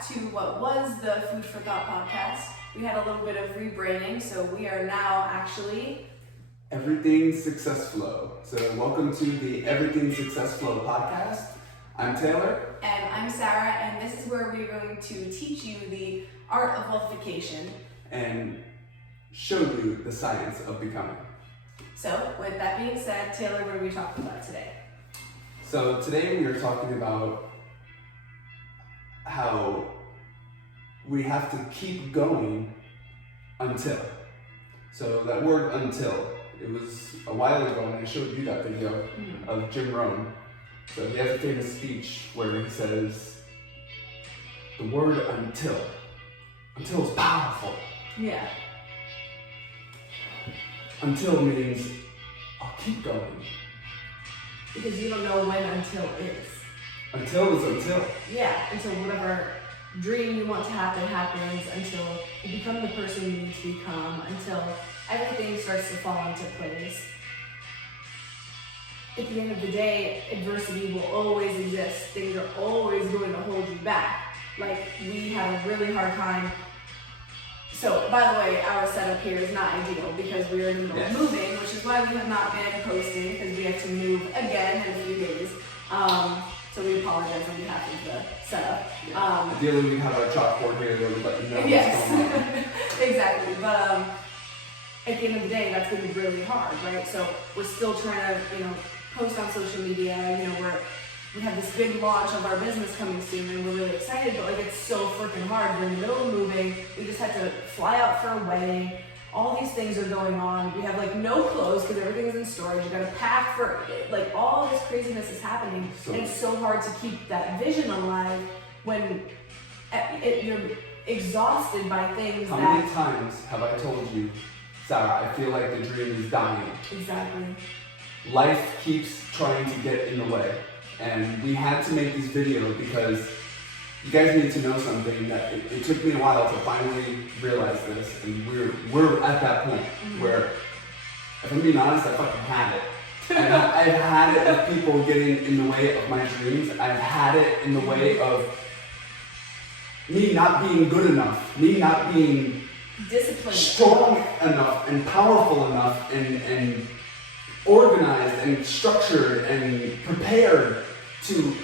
back to what was the Food for Thought podcast. We had a little bit of rebranding, so we are now actually Everything Success Flow. So welcome to the Everything Success Flow podcast. I'm Taylor. And I'm Sarah, and this is where we're going to teach you the art of wealthification. And show you the science of becoming. So with that being said, Taylor, what are we talking about today? So today we are talking about how we have to keep going until. So that word until, it was a while ago when I showed you that video of Jim Rohn. So he has a famous speech where he says, the word until is powerful. Yeah. Until means I'll keep going. Because you don't know when until is. Until is until. Yeah, until whatever dream you want to happen happens, until you become the person you need to become, until everything starts to fall into place. At the end of the day, adversity will always exist. Things are always going to hold you back. Like, we have a really hard time. So, by the way, our setup here is not ideal because we are in the middle of moving, which is why we have not been posting, because we have to move again in a few days. So we apologize on behalf of the setup. Ideally, we have our chalkboard here that would let you know what's going on. Exactly. But at the end of the day, that's going to be really hard, right? So we're still trying to, post on social media. We have this big launch of our business coming soon, and we're really excited. But it's so freaking hard. We're in the middle of moving. We just had to fly out for a wedding. All these things are going on. We have no clothes because everything's in storage. You gotta pack for all this craziness is happening, and it's so hard to keep that vision alive when you're exhausted by things. How many times have I told you, Sarah, I feel like the dream is dying? Exactly. Life keeps trying to get in the way, and we had to make this video because you guys need to know something that it took me a while to finally realize this, and we're at that point where, if I'm being honest, I fucking had it. And I've had it of people getting in the way of my dreams. I've had it in the way of me not being good enough, me not being disciplined, strong enough, and powerful enough, and organized, and structured, and prepared to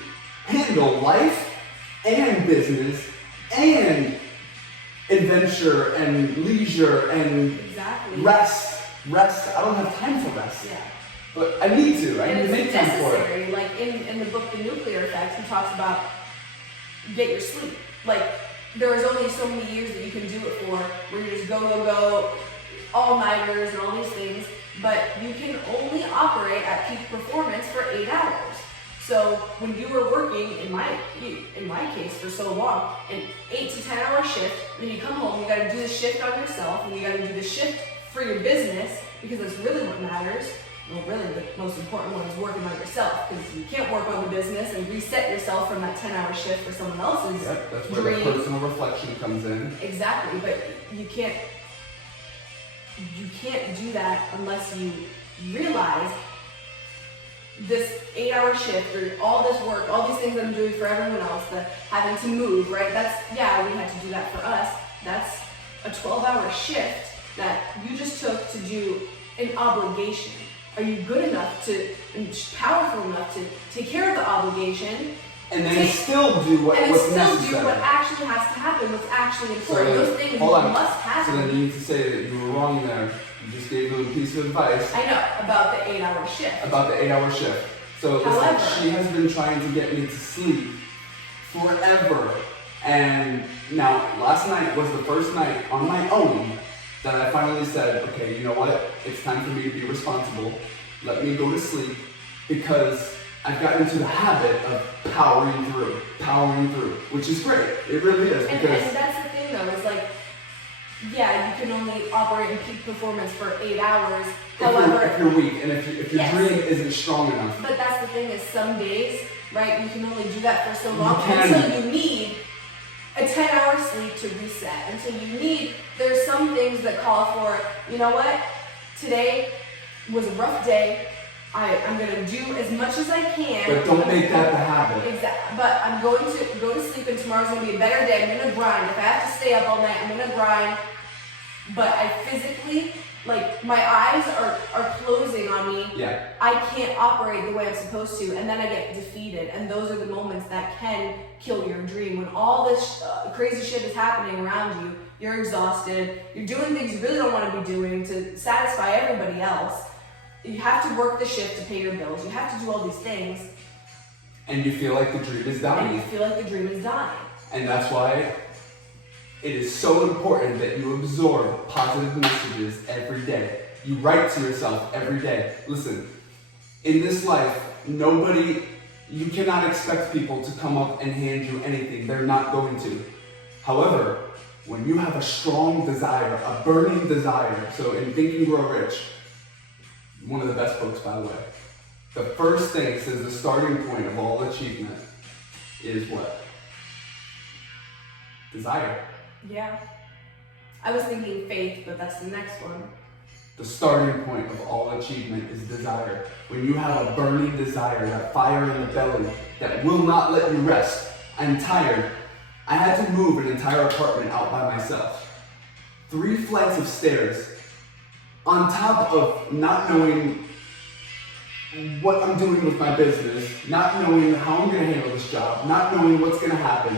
handle life and business and adventure and leisure and rest. I don't have time for rest. Yeah. But I need to. I need to make time for necessary. it. Like in the book The Nuclear Effect, he talks about get your sleep. There is only so many years that you can do it for, where you just go, all-nighters and all these things, but you can only operate at peak performance for 8 hours. So when you were working, in my case, for so long, an 8 to 10 hour shift, then you come home, you gotta do the shift on yourself, and you gotta do the shift for your business, because that's really what matters. Well, really the most important one is working on yourself, because you can't work on the business and reset yourself from that 10-hour shift for someone else's That's where dream. the personal reflection comes in. Exactly, but you can't do that unless you realize this 8-hour shift, or all this work, all these things that I'm doing for everyone else, the having to move, right? We had to do that for us. That's a 12-hour shift that you just took to do an obligation. Are you good enough and powerful enough to take care of the obligation? And then still do what's necessary. Do what actually has to happen, what's actually important. Those things must happen. So then you need to say that you were wrong there. You just gave them a piece of advice. I know, about the 8-hour shift. About the 8-hour shift. So However, she has been trying to get me to sleep forever. And now, last night was the first night on my own that I finally said, okay, you know what? It's time for me to be responsible. Let me go to sleep, because I've gotten into the habit of powering through, which is great. It really is. And that's the thing though, is you can only operate in peak performance for 8 hours. However, if you're weak, and if your dream isn't strong enough. But that's the thing, is some days, right, you can only do that for so long until you need a 10-hour sleep to reset. There's some things that call for, you know what, today was a rough day, I'm gonna do as much as I can. But don't make that the habit. Exactly. But I'm going to go to sleep, and tomorrow's gonna be a better day. I'm gonna grind. If I have to stay up all night, I'm gonna grind. But I physically, like, my eyes are closing on me. Yeah. I can't operate the way I'm supposed to, and then I get defeated. And those are the moments that can kill your dream. When all this crazy shit is happening around you, you're exhausted, you're doing things you really don't want to be doing to satisfy everybody else. You have to work the shift to pay your bills. You have to do all these things. And you feel like the dream is dying. And you feel like the dream is dying. And that's why it is so important that you absorb positive messages every day. You write to yourself every day. Listen, in this life, you cannot expect people to come up and hand you anything. They're not going to. However, when you have a strong desire, a burning desire, so in Think and Grow Rich, one of the best books, by the way, the first thing says the starting point of all achievement is what? Desire. Yeah. I was thinking faith, but that's the next one. The starting point of all achievement is desire. When you have a burning desire, that fire in the belly that will not let you rest. I'm tired. I had to move an entire apartment out by myself. 3 flights of stairs. On top of not knowing what I'm doing with my business, not knowing how I'm going to handle this job, not knowing what's going to happen.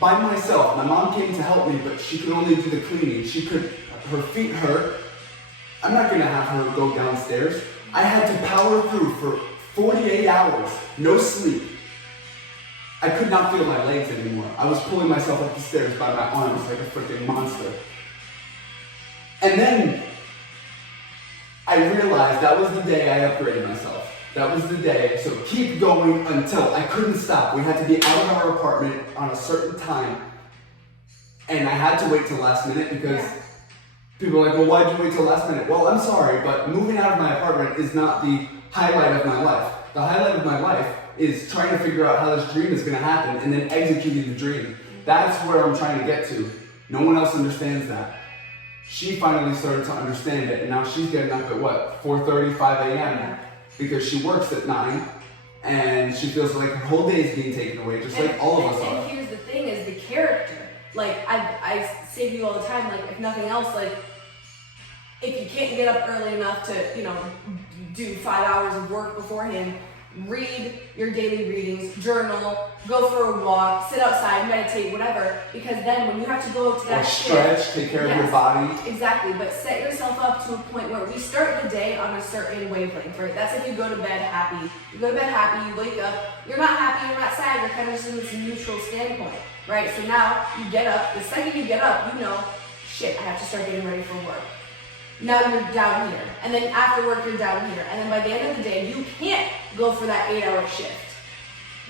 By myself. My mom came to help me, but she could only do the cleaning. Her feet hurt. I'm not going to have her go downstairs. I had to power through for 48 hours, no sleep. I could not feel my legs anymore. I was pulling myself up the stairs by my arms like a freaking monster. And then I realized that was the day I upgraded myself. That was the day, so keep going until I couldn't stop. We had to be out of our apartment on a certain time. And I had to wait till last minute because people are like, well, why'd you wait till last minute? Well, I'm sorry, but moving out of my apartment is not the highlight of my life. The highlight of my life is trying to figure out how this dream is gonna happen and then executing the dream. That's where I'm trying to get to. No one else understands that. She finally started to understand it, and now she's getting up at what, 4:30, 5 a.m. because she works at 9, and she feels like her whole day is being taken away, just like all of us are. And here's the thing is the character. Like, I say to you all the time, like, if nothing else, like, if you can't get up early enough to, do 5 hours of work beforehand, read your daily readings, journal, go for a walk, sit outside, meditate, whatever, because then when you have to go to that stretch, take care of your body. Exactly, but set yourself up to a point where we start the day on a certain wavelength, right? That's if you go to bed happy. You go to bed happy, you wake up, you're not happy, you're not sad, you're kind of just in this neutral standpoint, right? So now you get up, the second you get up, shit, I have to start getting ready for work. Now you're down here, and then after work you're down here, and then by the end of the day you can't go for that 8-hour shift.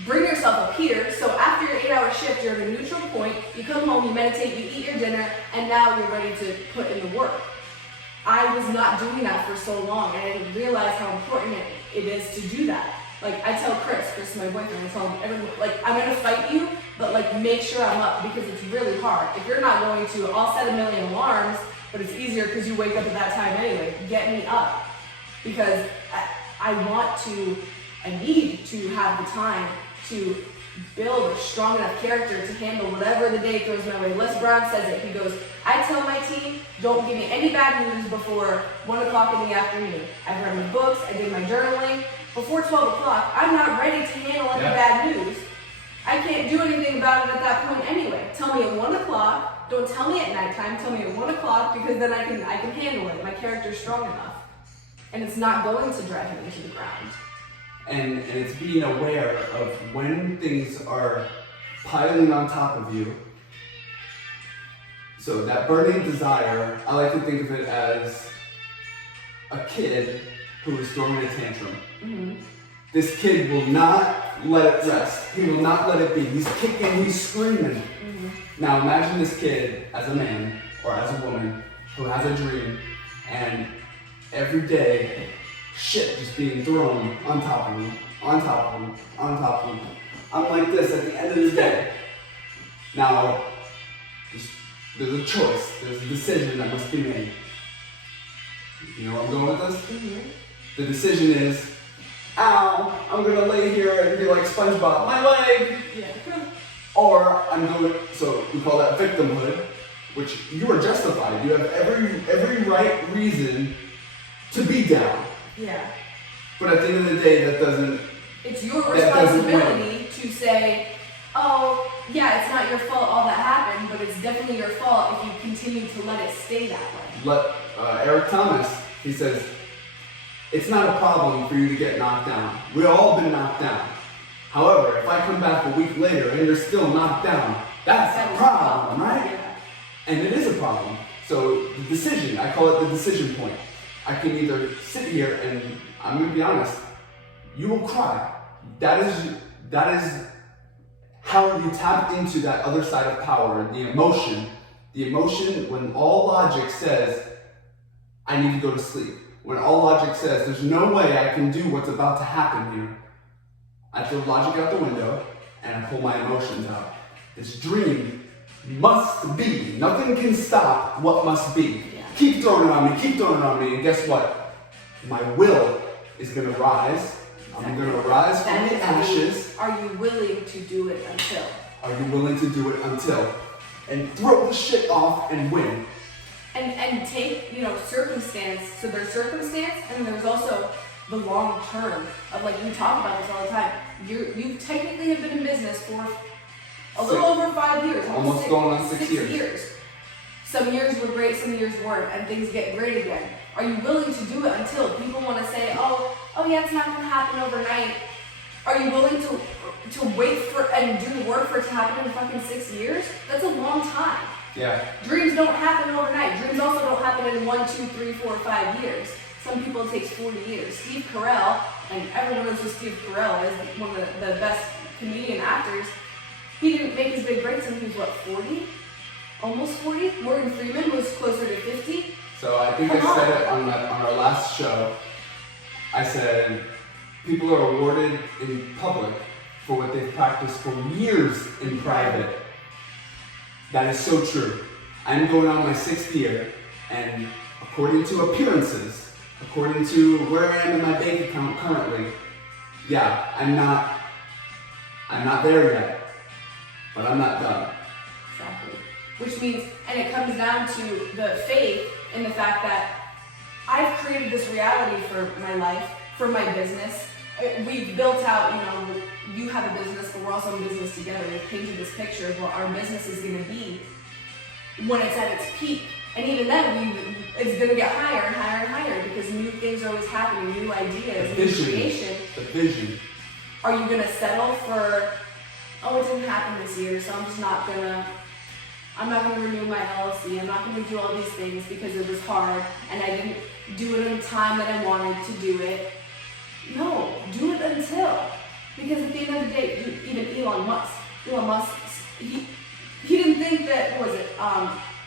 Bring yourself up here, so after your 8-hour shift you're at a neutral point, you come home, you meditate, you eat your dinner, and now you're ready to put in the work. I was not doing that for so long, and I didn't realize how important it is to do that. Like, I tell Chris is my boyfriend, I tell him, everyone, like, I'm gonna fight you, but like, make sure I'm up, because it's really hard. If you're not going to, I'll set a million alarms, but it's easier because you wake up at that time anyway. Get me up. Because I need to have the time to build a strong enough character to handle whatever the day throws my way. Les Brown says it. He goes, I tell my team, don't give me any bad news before 1 o'clock in the afternoon. I've read my books, I did my journaling. Before 12 o'clock, I'm not ready to handle any bad news. I can't do anything about it at that point anyway. Tell me at 1 o'clock. Don't tell me at nighttime, tell me at 1 o'clock, because then I can handle it. My character's strong enough. And it's not going to drag me to the ground. And it's being aware of when things are piling on top of you. So that burning desire, I like to think of it as a kid who is throwing a tantrum. Mm-hmm. This kid will not let it rest. He will not let it be. He's kicking, he's screaming. Mm-hmm. Now imagine this kid as a man or as a woman who has a dream, and every day shit just being thrown on top of him, on top of him, on top of him. I'm like this at the end of the day. Now, there's a choice, there's a decision that must be made. You know where I'm going with this? Mm-hmm. The decision is, ow, I'm gonna lay here and be like SpongeBob, my leg. Yeah. Or I'm going, so we call that victimhood, which you are justified. You have every right reason to be down. Yeah. But at the end of the day, that doesn't. It's your That doesn't responsibility to say, oh, yeah, it's not your fault all that happened, but it's definitely your fault if you continue to let it stay that way. Eric Thomas, he says, it's not a problem for you to get knocked down. We've all been knocked down. However, if I come back a week later and you're still knocked down, that's a problem, right? Yeah. And it is a problem. So the decision, I call it the decision point. I can either sit here and, I'm going to be honest, you will cry. That is how you tap into that other side of power, the emotion. The emotion when all logic says, I need to go to sleep. When all logic says, there's no way I can do what's about to happen here. I throw logic out the window and I pull my emotions out. This dream must be. Nothing can stop what must be. Yeah. Keep throwing it on me, keep throwing it on me, and guess what? My will is gonna rise. I'm gonna rise from the ashes. Are you willing to do it until? Are you willing to do it until? And throw the shit off and win. And take, circumstance. So there's circumstance, and there's also the long term of, like, we talk about this all the time. You technically have been in business for a little over 5 years. Almost going on 6 years. Some years were great, some years weren't, and things get great again. Are you willing to do it until people want to say, oh yeah, it's not going to happen overnight? Are you willing to wait for and do the work for it to happen in fucking 6 years? That's a long time. Yeah. Dreams don't happen overnight. Dreams also don't happen in 1, 2, 3, 4, 5 years. Some people it takes 40 years. Steve Carell, and everyone knows who Steve Carell is, one of the best comedian actors. He didn't make his big breaks until he was, 40? Almost 40? Morgan Freeman was closer to 50. So I think I said it on our last show. I said, people are awarded in public for what they've practiced for years in private. That is so true. I'm going on my 6th year, and according to appearances, according to where I am in my bank account currently, yeah, I'm not there yet, but I'm not done. Exactly. Which means, and it comes down to the faith in the fact that I've created this reality for my life, for my business. We've built out, you have a business, but we're also in business together. We've painted this picture of what our business is going to be when it's at its peak. And even then, it's going to get higher and higher and higher because new things are always happening, new ideas, new creation. The vision. Are you going to settle for, it didn't happen this year, so I'm not going to renew my LLC. I'm not going to do all these things because it was hard and I didn't do it in the time that I wanted to do it. No, do it until. Because at the end of the day, even Elon Musk, he didn't think that, was it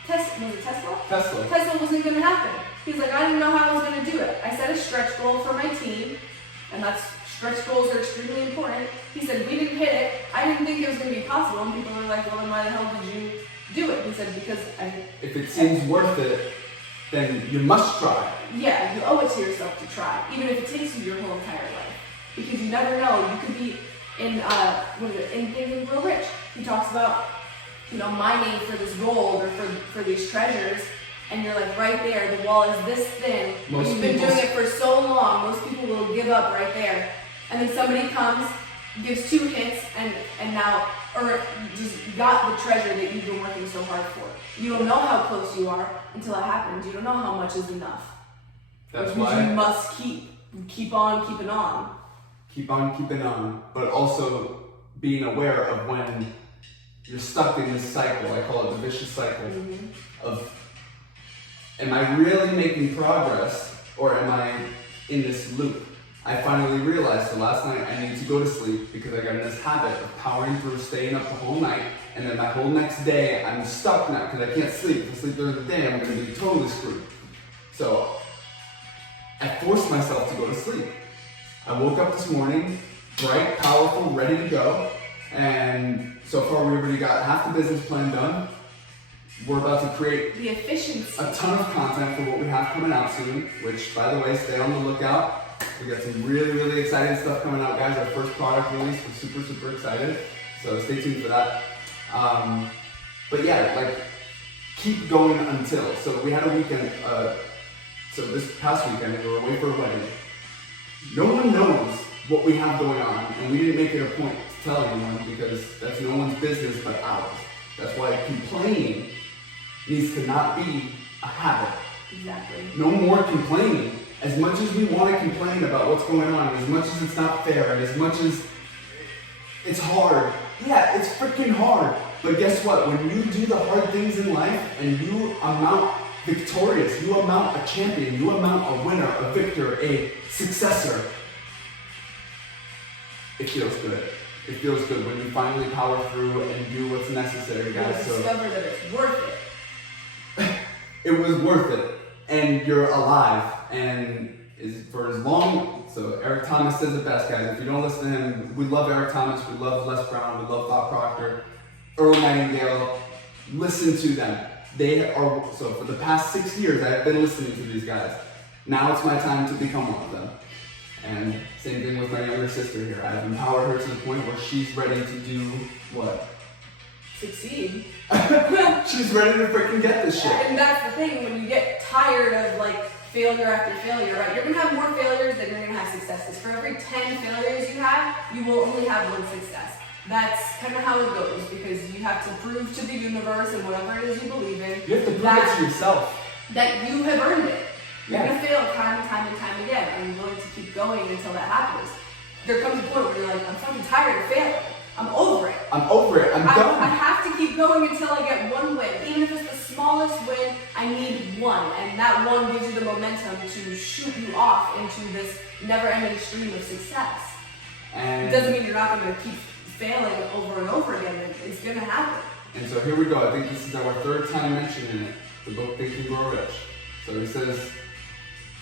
Tesla? Tesla wasn't going to happen. He's like, I didn't know how I was going to do it. I set a stretch goal for my team, and stretch goals are extremely important. He said, we didn't hit it. I didn't think it was going to be possible. And people are like, well, then why the hell did you do it? He said, because if it seems worth it, then you must try. Yeah, you owe it to yourself to try, even if it takes you your whole entire life. Because you never know. You could be in Think and Grow Rich. He talks about, mining for this gold or for these treasures, and you're like right there, the wall is this thin. You've been doing it for so long, most people will give up right there. And then somebody comes, gives 2 hits, and now, or just got the treasure that you've been working so hard for. You don't know how close you are until it happens. You don't know how much is enough. That's why you must keep on keeping on. Keep on keeping on, but also being aware of when you're stuck in this cycle. I call it the vicious cycle of, am I really making progress or am I in this loop? I finally realized, so last night I needed to go to sleep because I got in this habit of powering through, staying up the whole night, and then my whole next day I'm stuck now because I can't sleep. If I sleep during the day, I'm going to be totally screwed. So I forced myself to go to sleep. I woke up this morning, bright, powerful, ready to go, and so far we already got half the business plan done. We're about to create the efficiency. A ton of content for what we have coming out soon, which, by the way, stay on the lookout. We got some really, really exciting stuff coming out, guys. Our first product release, we're super, super excited. So stay tuned for that. But yeah, like, keep going until. So we had a weekend, so this past weekend, we were away for a wedding. No one knows what we have going on, and we didn't make it a point to tell anyone because that's no one's business but ours. That's why complaining needs to not be a habit. Exactly. No more complaining. As much as we want to complain about what's going on, as much as it's not fair, and as much as it's hard. Yeah, it's freaking hard. But guess what? When you do the hard things in life and you amount victorious, you amount a champion, you amount a winner, a victor, a successor, it feels good. It feels good when you finally power through and do what's necessary, guys. You discover that it's worth it. It was worth it. And you're alive. And for as long, so Eric Thomas says it best, guys. If you don't listen to him, we love Eric Thomas, we love Les Brown, we love Bob Proctor, Earl Nightingale. Listen to them. They are, so for the past 6 years, I've been listening to these guys. Now it's my time to become one of them. And same thing with my younger sister here. I've empowered her to the point where she's ready to do what? Succeed. She's ready to freaking get this shit. And that's the thing, when you get tired of like failure after failure, right? You're gonna have more failures than you're gonna have successes. For every 10 failures you have, you will only have one success. That's kind of how it goes, because you have to prove to the universe and whatever it is you believe in. You have to prove it to yourself. That you have earned it. You're Yeah. gonna fail time and time and time again, and you're willing to keep going until that happens. There comes a point where you're like, I'm fucking tired of failing. I'm over it. I'm over it. I'm done. I have to keep going until I get one win. Even if it's the smallest win, I need one. And that one gives you the momentum to shoot you off into this never-ending stream of success. And It doesn't mean you're not going to keep failing over and over again. It's going to happen. And so here we go. I think this is our third time mentioning it. The book Think and Grow Rich. So he says,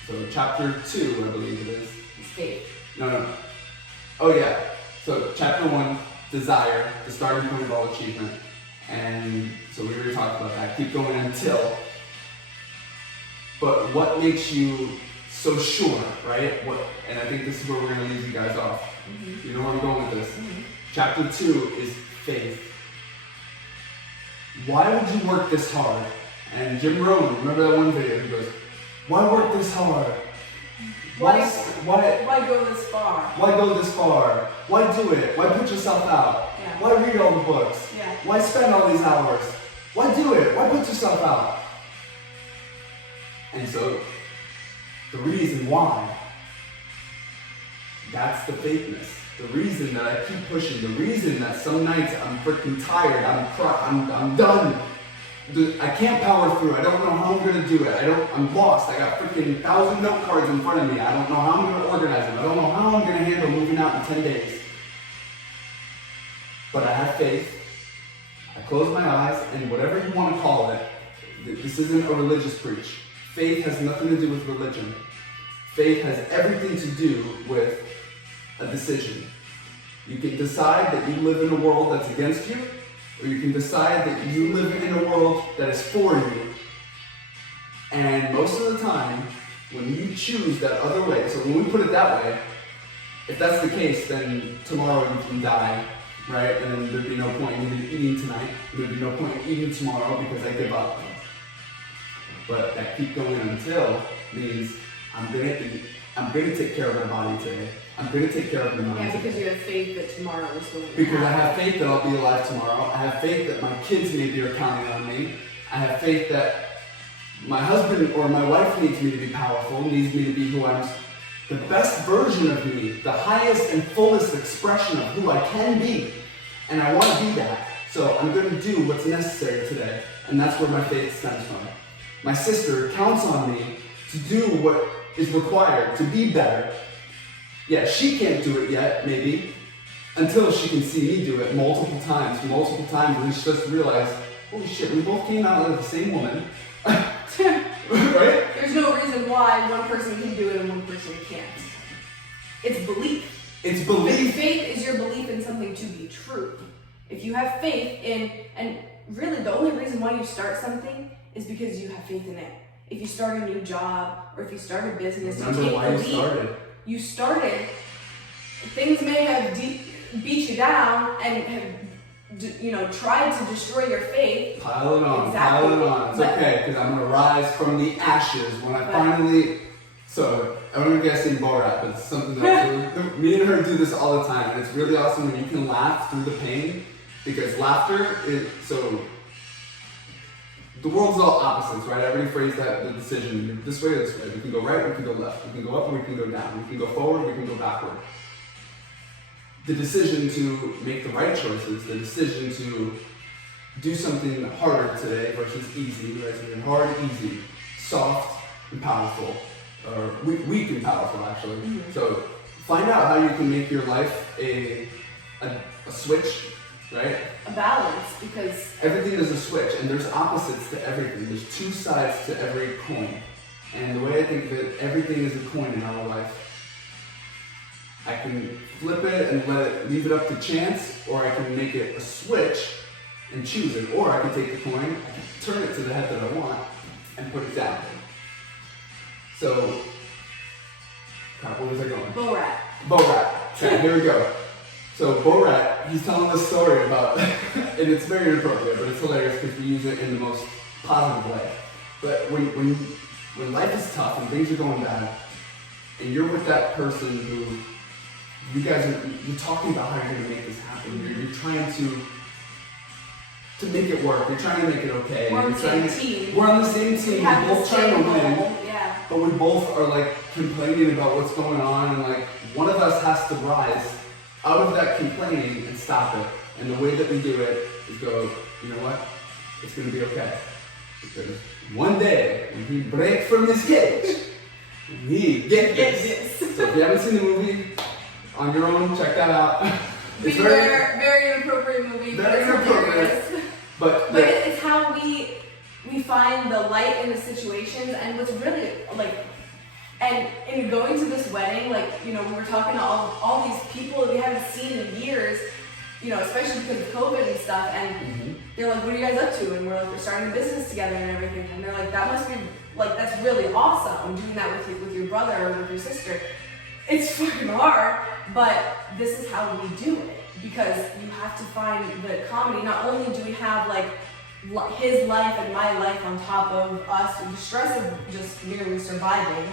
so chapter 2, I believe it is. It's faith. No. Oh yeah. So chapter 1, desire, the starting point of all achievement. And so we already talked about that. Keep going until. But what makes you so sure, right? And I think this is where we're going to leave you guys off. Mm-hmm. You know where I'm going with this. Mm-hmm. Chapter 2 is faith. Why would you work this hard? And Jim Rohn, remember that one video? He goes, why work this hard? Why go this far? Why go this far? Why do it? Why put yourself out? Yeah. Why read all the books? Yeah. Why spend all these hours? Why do it? Why put yourself out? And so, the reason why, that's the fakeness. The reason that I keep pushing, the reason that some nights I'm freaking tired, I'm done. I can't power through. I don't know how I'm gonna do it. I'm lost. I got freaking 1,000 note cards in front of me. I don't know how I'm gonna organize them. I don't know how I'm gonna handle moving out in 10 days. But I have faith. I close my eyes, and whatever you want to call it, this isn't a religious preach. Faith has nothing to do with religion. Faith has everything to do with a decision. You can decide that you live in a world that's against you, or you can decide that you live in a world that is for you. And most of the time, when you choose that other way, so when we put it that way, if that's the case, then tomorrow you can die, right? And then there'd be no point in even eating tonight. There'd be no point in eating tomorrow because I give up. But that keep going until means I'm gonna eat. I'm gonna take care of my body today. I'm going to take care of my mind. Yeah, because you have faith that tomorrow is going to Because happen. I have faith that I'll be alive tomorrow. I have faith that my kids maybe are counting on me. I have faith that my husband or my wife needs me to be powerful, needs me to be who I'm, the best version of me, the highest and fullest expression of who I can be. And I want to be that. So I'm going to do what's necessary today. And that's where my faith stems from. My sister counts on me to do what is required to be better. Yeah, she can't do it yet, maybe, until she can see me do it multiple times, and she starts to realize, holy shit, we both came out of the same woman, right? There's no reason why one person can do it and one person can't. It's belief. It's belief. Faith is your belief in something to be true. If you have faith in, and really the only reason why you start something is because you have faith in it. If you start a new job, or if you start a business, Remember you take why the you leap. started. you started, things may have beat you down and have, tried to destroy your faith. Pile it on, Exactly. pile it on. It's okay, because I'm going to rise from the ashes when I finally... So, I don't know if you guys seen Borat, but it's something that me and her do this all the time, and it's really awesome when you can laugh through the pain, because laughter is... So, the world's all opposites, right? I already phrased that, the decision, this way or this way. We can go right, we can go left. We can go up or we can go down. We can go forward, we can go backward. The decision to make the right choices, the decision to do something harder today versus easy, right? Something hard, easy, soft and powerful, or weak and powerful, actually. Mm-hmm. So find out how you can make your life a switch, right? A balance, because Everything is a switch, and there's opposites to everything. There's two sides to every coin. And the way I think that everything is a coin in our life, I can flip it and leave it up to chance, or I can make it a switch and choose it. Or I can take the coin, I can turn it to the head that I want, and put it down. So, crap, where was I going? Borat. Okay, here we go. So Borat, he's telling this story about, and it's very inappropriate, but it's hilarious because we use it in the most positive way. But when life is tough and things are going bad, and you're with that person who you're talking about how you're going to make this happen. You're trying to make it work. You're trying to make it okay. We're on the same team. We're on the same team. We're both trying to win. Yeah. But we both are like complaining about what's going on, and like one of us has to rise out of that complaining and stop it. And the way that we do it is go, you know what? It's going to be okay. Because one day, when we break from this cage, we get this. So if you haven't seen the movie, on your own, check that out. It's very inappropriate movie. Very inappropriate. But it's how we find the light in the situations, and what's really like, and in going to this wedding, like, we were talking to all these people that we haven't seen in years, especially because of COVID and stuff, and they're like, what are you guys up to? And we're like, we're starting a business together and everything, and they're like, that must be, like, that's really awesome, doing that with your brother or with your sister. It's fucking hard, but this is how we do it, because you have to find the comedy. Not only do we have like his life and my life on top of us, the stress of just merely surviving,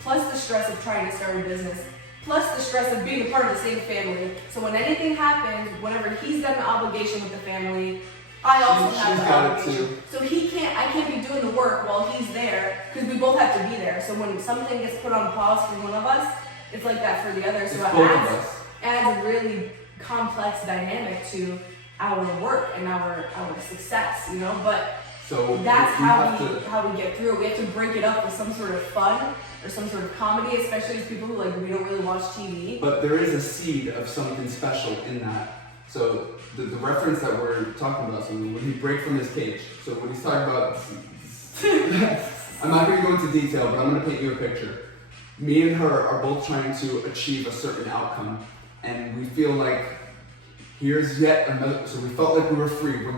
plus the stress of trying to start a business, plus the stress of being a part of the same family. So when anything happens, whenever he's got an obligation with the family, I also have the obligation. So I can't be doing the work while he's there, because we both have to be there. So when something gets put on pause for one of us, it's like that for the other. So it adds a really complex dynamic to our work and our success, But so that's how we get through it. We have to break it up with some sort of fun or some sort of comedy, especially as people who we don't really watch TV. But there is a seed of something special in that. So the reference that we're talking about, so when he break from his cage, so what he's talking about, I'm not going to go into detail, but I'm going to paint you a picture. Me and her are both trying to achieve a certain outcome, and we feel like here's yet another. So we felt like we were free. We're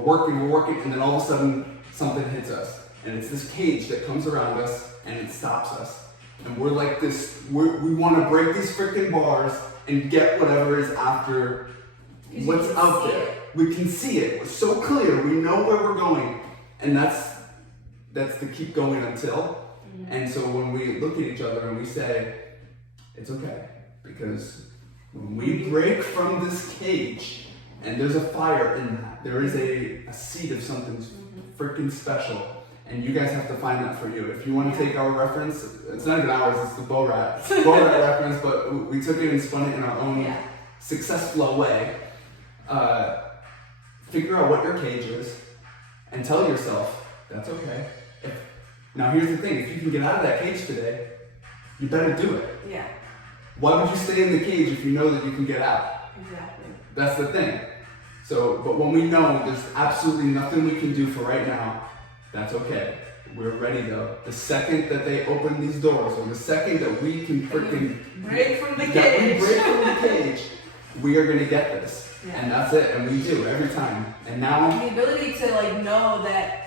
working, and then all of a sudden something hits us, and it's this cage that comes around us and it stops us, and we're like this. We want to break these freaking bars and get whatever is after what's out there. We can see it. It's so clear. We know where we're going, and that's the keep going until. And so when we look at each other and we say, it's okay, because when we break from this cage, and there's a fire in that, there is a seed of something freaking special, and you guys have to find that for you. If you want to take our reference, it's not even ours, it's the Borat reference, but we took it and spun it in our own successful way. Figure out what your cage is, and tell yourself, that's okay. Now here's the thing, if you can get out of that cage today, you better do it. Yeah. Why would you stay in the cage if you know that you can get out? Exactly. That's the thing. So, but when we know there's absolutely nothing we can do for right now, that's okay. We're ready though. The second that they open these doors, or the second that we can freaking break from the cage, we are gonna get this. Yeah. And that's it, and we do every time. And now the ability to know that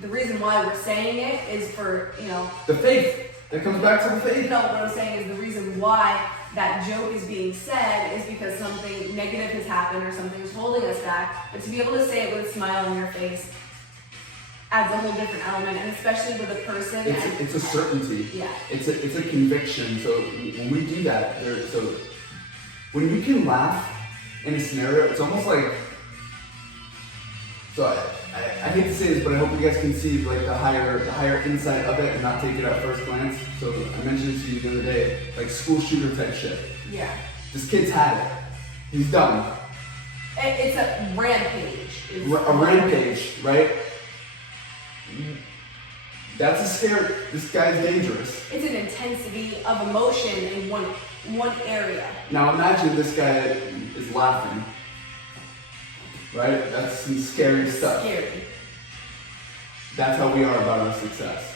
the reason why we're saying it is for, the faith. That comes back to the faith. No, what I'm saying is the reason why that joke is being said is because something negative has happened or something is holding us back. But to be able to say it with a smile on your face adds a whole different element, and especially with a person. It's a certainty. Yeah. It's a conviction. So when we do that, when you can laugh in a scenario, it's almost like. So I hate to say this, but I hope you guys can see like the higher insight of it and not take it at first glance. So I mentioned it to you the other day, like school shooter type shit. Yeah. This kid's had it. He's done. It's a rampage. A rampage, right? That's a scare. This guy's dangerous. It's an intensity of emotion in one area. Now imagine this guy is laughing. Right? That's some scary stuff. Scary. That's how we are about our success.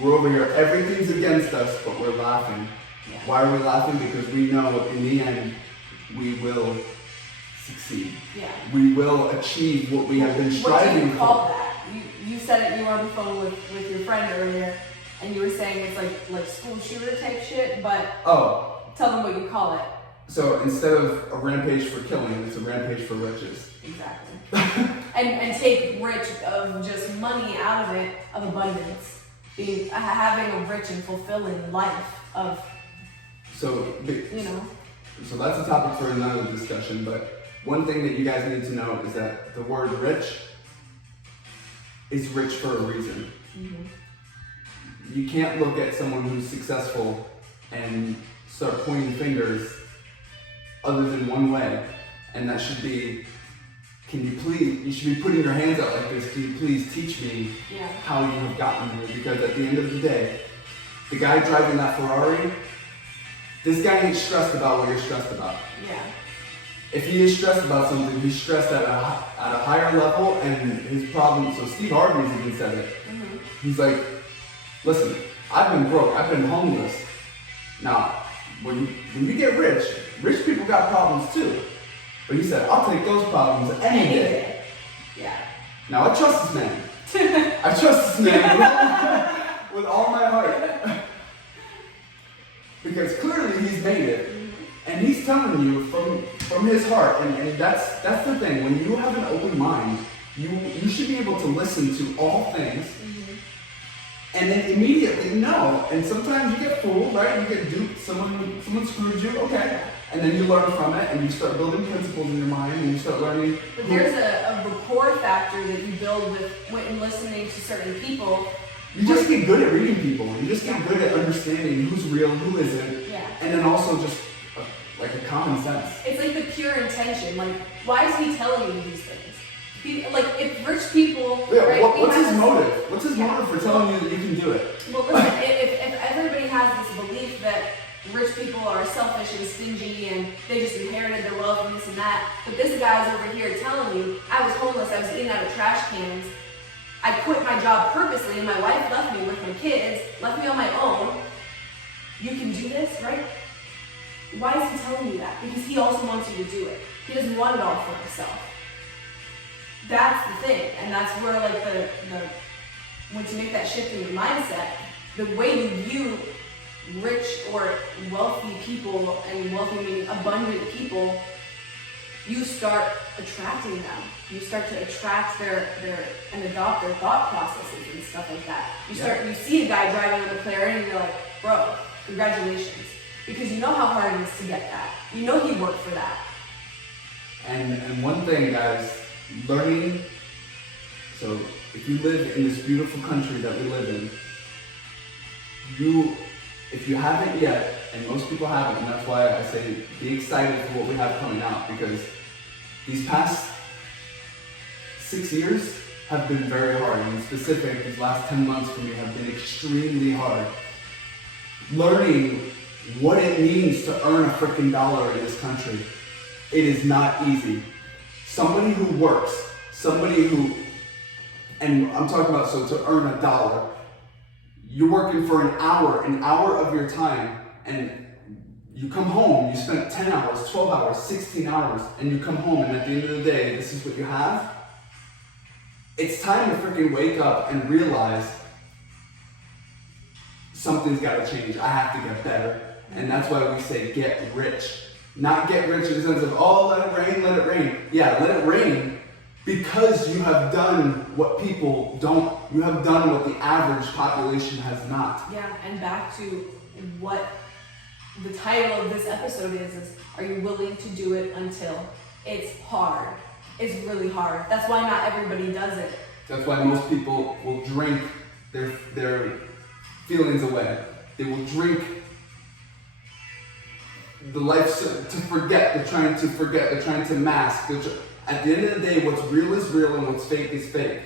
We're over here, everything's against us, but we're laughing. Yeah. Why are we laughing? Because we know in the end, we will succeed. Yeah. We will achieve what we have been striving What do you for. call that? You said it, you were on the phone with your friend earlier, and you were saying it's like school shooter type shit, but tell them what you call it. So instead of a rampage for killing, it's a rampage for riches. Exactly. and take rich of just money out of it, of abundance. Having a rich and fulfilling life of, So that's a topic for another discussion, but one thing that you guys need to know is that the word rich is rich for a reason. Mm-hmm. You can't look at someone who's successful and start pointing fingers other than one way, and that should be, you should be putting your hands out like this, can you please teach me how you have gotten here? Because at the end of the day, the guy driving that Ferrari, this guy ain't stressed about what you're stressed about. Yeah. If he is stressed about something, he's stressed at a higher level, and his problem, so Steve Harvey's even said it. Mm-hmm. He's like, listen, I've been broke, I've been homeless. Now, when you get rich people got problems too. But he said, I'll take those problems any day. Yeah. Now I trust this man. I trust this man with all my heart. Because clearly he's made it. And he's telling you from his heart, and that's the thing. When you have an open mind, you should be able to listen to all things, and then immediately know. And sometimes you get fooled, right? You get duped. Someone screwed you. Okay, and then you learn from it, and you start building principles in your mind, and you start learning. But there's a rapport factor that you build when listening to certain people. You just get good at reading people. You just get good at understanding who's real, who isn't, and then also just. Like a common sense. It's like the pure intention. Like, why is he telling you these things? If rich people. Yeah, right, what's his motive? What's his motive for telling you that you can do it? Well, listen, if everybody has this belief that rich people are selfish and stingy and they just inherited their wealth and this and that, but this guy's over here telling you, I was homeless, I was eating out of trash cans, I quit my job purposely, and my wife left me with my kids, left me on my own. You can do this, right? Why is he telling you that? Because he also wants you to do it. He doesn't want it all for himself. That's the thing, and that's where like once you make that shift in your mindset, the way you view rich or wealthy people, and wealthy meaning abundant people, you start attracting them. You start to attract their and adopt their thought processes and stuff like that. You see a guy driving on a McLaren and you're like, bro, congratulations. Because you know how hard it is to get that. You know he worked for that. And one thing, guys, learning, so if you live in this beautiful country that we live in, if you haven't yet, and most people haven't, and that's why I say be excited for what we have coming out, because these past 6 years have been very hard, and in specific, these last 10 months for me have been extremely hard. Learning what it means to earn a freaking dollar in this country. It is not easy. Somebody who works, and I'm talking about, so to earn $1, you're working for an hour of your time, and you come home, you spent 10 hours, 12 hours, 16 hours, and you come home, and at the end of the day, this is what you have. It's time to freaking wake up and realize something's got to change. I have to get better. And that's why we say get rich. Not get rich in the sense of, oh, let it rain, let it rain. Yeah, let it rain because you have done what people don't. You have done what the average population has not. Yeah, and back to what the title of this episode is are you willing to do it until? It's hard. It's really hard. That's why not everybody does it. That's why most people will drink their feelings away. They will drink the life to forget. They're trying to forget. They're trying to mask. At the end of the day, what's real is real and what's fake is fake.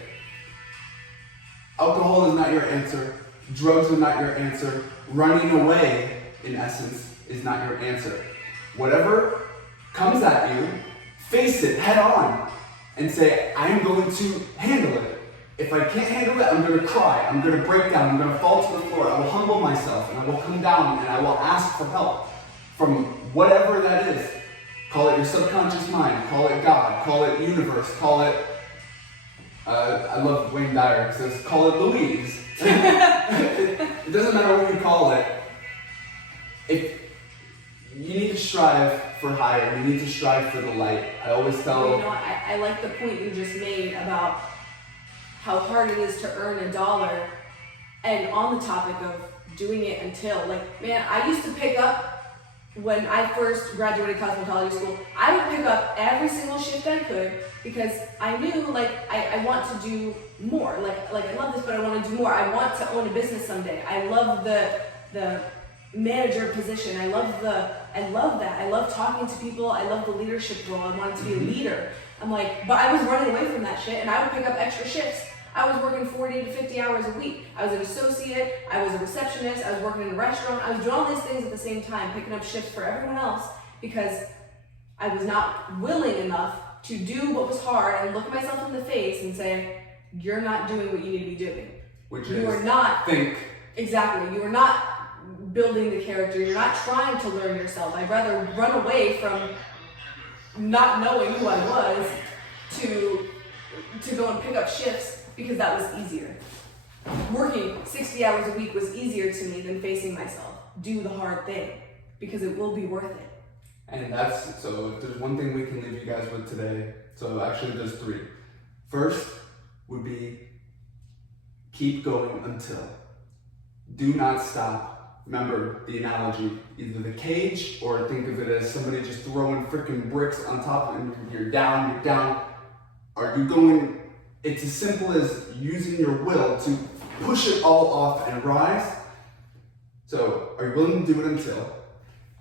Alcohol is not your answer. Drugs are not your answer. Running away, in essence, is not your answer. Whatever comes at you, face it head on and say, I'm going to handle it. If I can't handle it, I'm going to cry. I'm going to break down. I'm going to fall to the floor. I will humble myself and I will come down and I will ask for help from whatever that is. Call it your subconscious mind. Call it God. Call it universe. Call it, I love Wayne Dyer. He says, call it Louise. It doesn't matter what you call it. If you need to strive for higher, you need to strive for the light. I always tell. You know, I like the point you just made about how hard it is to earn $1, and on the topic of doing it until, like, man, I used to pick up, when I first graduated cosmetology school, I would pick up every single shift I could because I knew, like, I want to do more. Like I love this, but I want to do more. I want to own a business someday. I love the manager position. I love that. I love talking to people. I love the leadership role. I wanted to be a leader. I'm like, but I was running away from that shit, and I would pick up extra shifts. I was working 40 to 50 hours a week. I was an associate, I was a receptionist, I was working in a restaurant. I was doing all these things at the same time, picking up shifts for everyone else because I was not willing enough to do what was hard and look myself in the face and say, you're not doing what you need to be doing. Which you is are not think. Exactly. You are not building the character. You're not trying to learn yourself. I'd rather run away from not knowing who I was to go and pick up shifts because that was easier. Working 60 hours a week was easier to me than facing myself. Do the hard thing because it will be worth it. And that's, so if there's one thing we can leave you guys with today, so actually there's 3. First would be keep going until. Do not stop. Remember the analogy, either the cage or think of it as somebody just throwing freaking bricks on top of it and you're down. Are you going, it's as simple as using your will to push it all off and rise. So are you willing to do it until?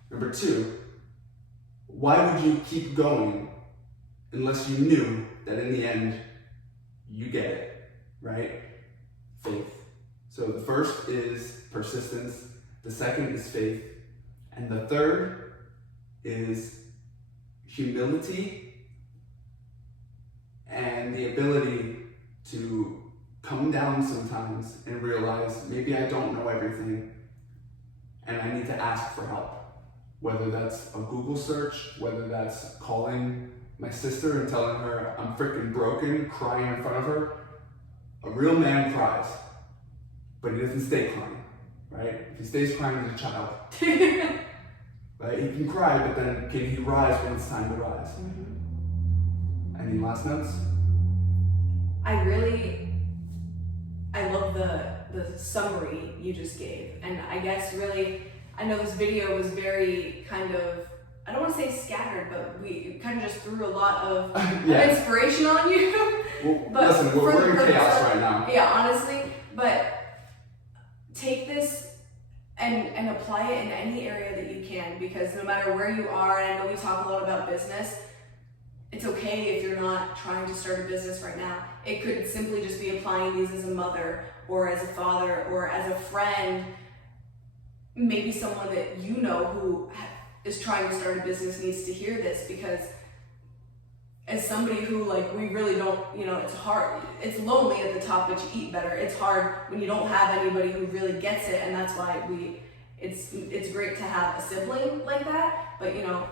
Number 2, why would you keep going unless you knew that in the end you get it, right? Faith. So the first is persistence, the second is faith, and the third is humility and the ability to come down sometimes and realize maybe I don't know everything and I need to ask for help. Whether that's a Google search, whether that's calling my sister and telling her I'm freaking broken, crying in front of her. A real man cries, but he doesn't stay crying, right? If he stays crying as a child, right? He can cry, but then can he rise when it's time to rise? Mm-hmm. Any last notes? I love the summary you just gave, and I guess really, I know this video was very kind of, I don't want to say scattered, but we kind of just threw a lot of inspiration on you. Well, but listen, we're in chaos right now. Yeah, honestly, but take this and apply it in any area that you can, because no matter where you are, and I know we talk a lot about business, it's okay if you're not trying to start a business right now. It could simply just be applying these as a mother or as a father or as a friend, maybe someone that you know who is trying to start a business needs to hear this, because as somebody who, like, we really don't, you know, it's hard, it's lonely at the top, but you eat better. It's hard when you don't have anybody who really gets it, and that's why it's great to have a sibling like that, but, you know,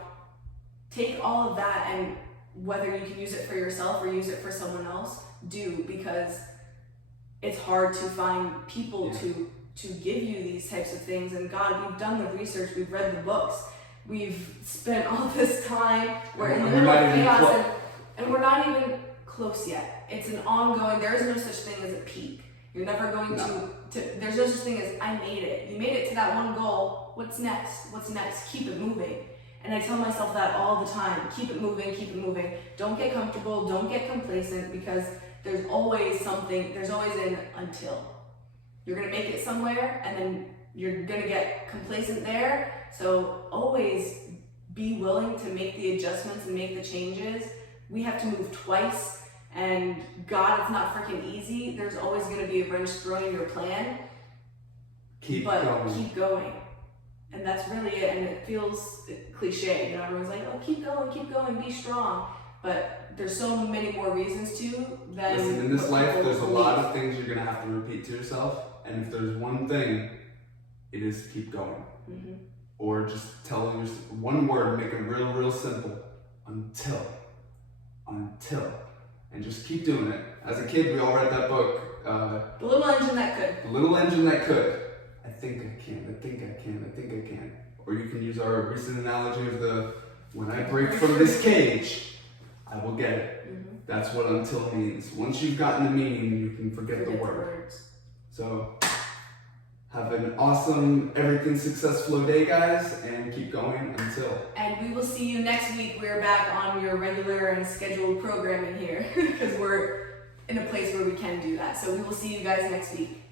take all of that, and whether you can use it for yourself or use it for someone else, do, because it's hard to find people to give you these types of things. And God, we've done the research, we've read the books, we've spent all this time, we're in the middle of chaos, and we're not even close yet. It's an ongoing, there is no such thing as a peak. You're never going to, there's no such thing as, I made it. You made it to that one goal. What's next? What's next? Keep it moving. And I tell myself that all the time. Keep it moving, keep it moving. Don't get comfortable, don't get complacent, because there's always something, there's always an until. You're gonna make it somewhere, and then you're gonna get complacent there. So always be willing to make the adjustments and make the changes. We have to move twice, and God, it's not freaking easy. There's always gonna be a wrench thrown in your plan. Keep going. And that's really it. And it feels cliche, you know, everyone's like, oh, keep going, be strong. But there's so many more reasons to than. Listen, in this life, there's a lot of things you're gonna have to repeat to yourself. And if there's one thing, it is keep going. Mm-hmm. Or just tell yourself one word, make it real, real simple. Until. And just keep doing it. As a kid, we all read that book. The Little Engine That Could. The Little Engine That Could. I think I can. Or you can use our recent analogy of when I break from this cage, I will get it. Mm-hmm. That's what until means. Once you've gotten the meaning, you can forget the words. So, have an awesome Everything Success Flow day, guys, and keep going until. And we will see you next week. We're back on your regular and scheduled programming here because we're in a place where we can do that. So we will see you guys next week.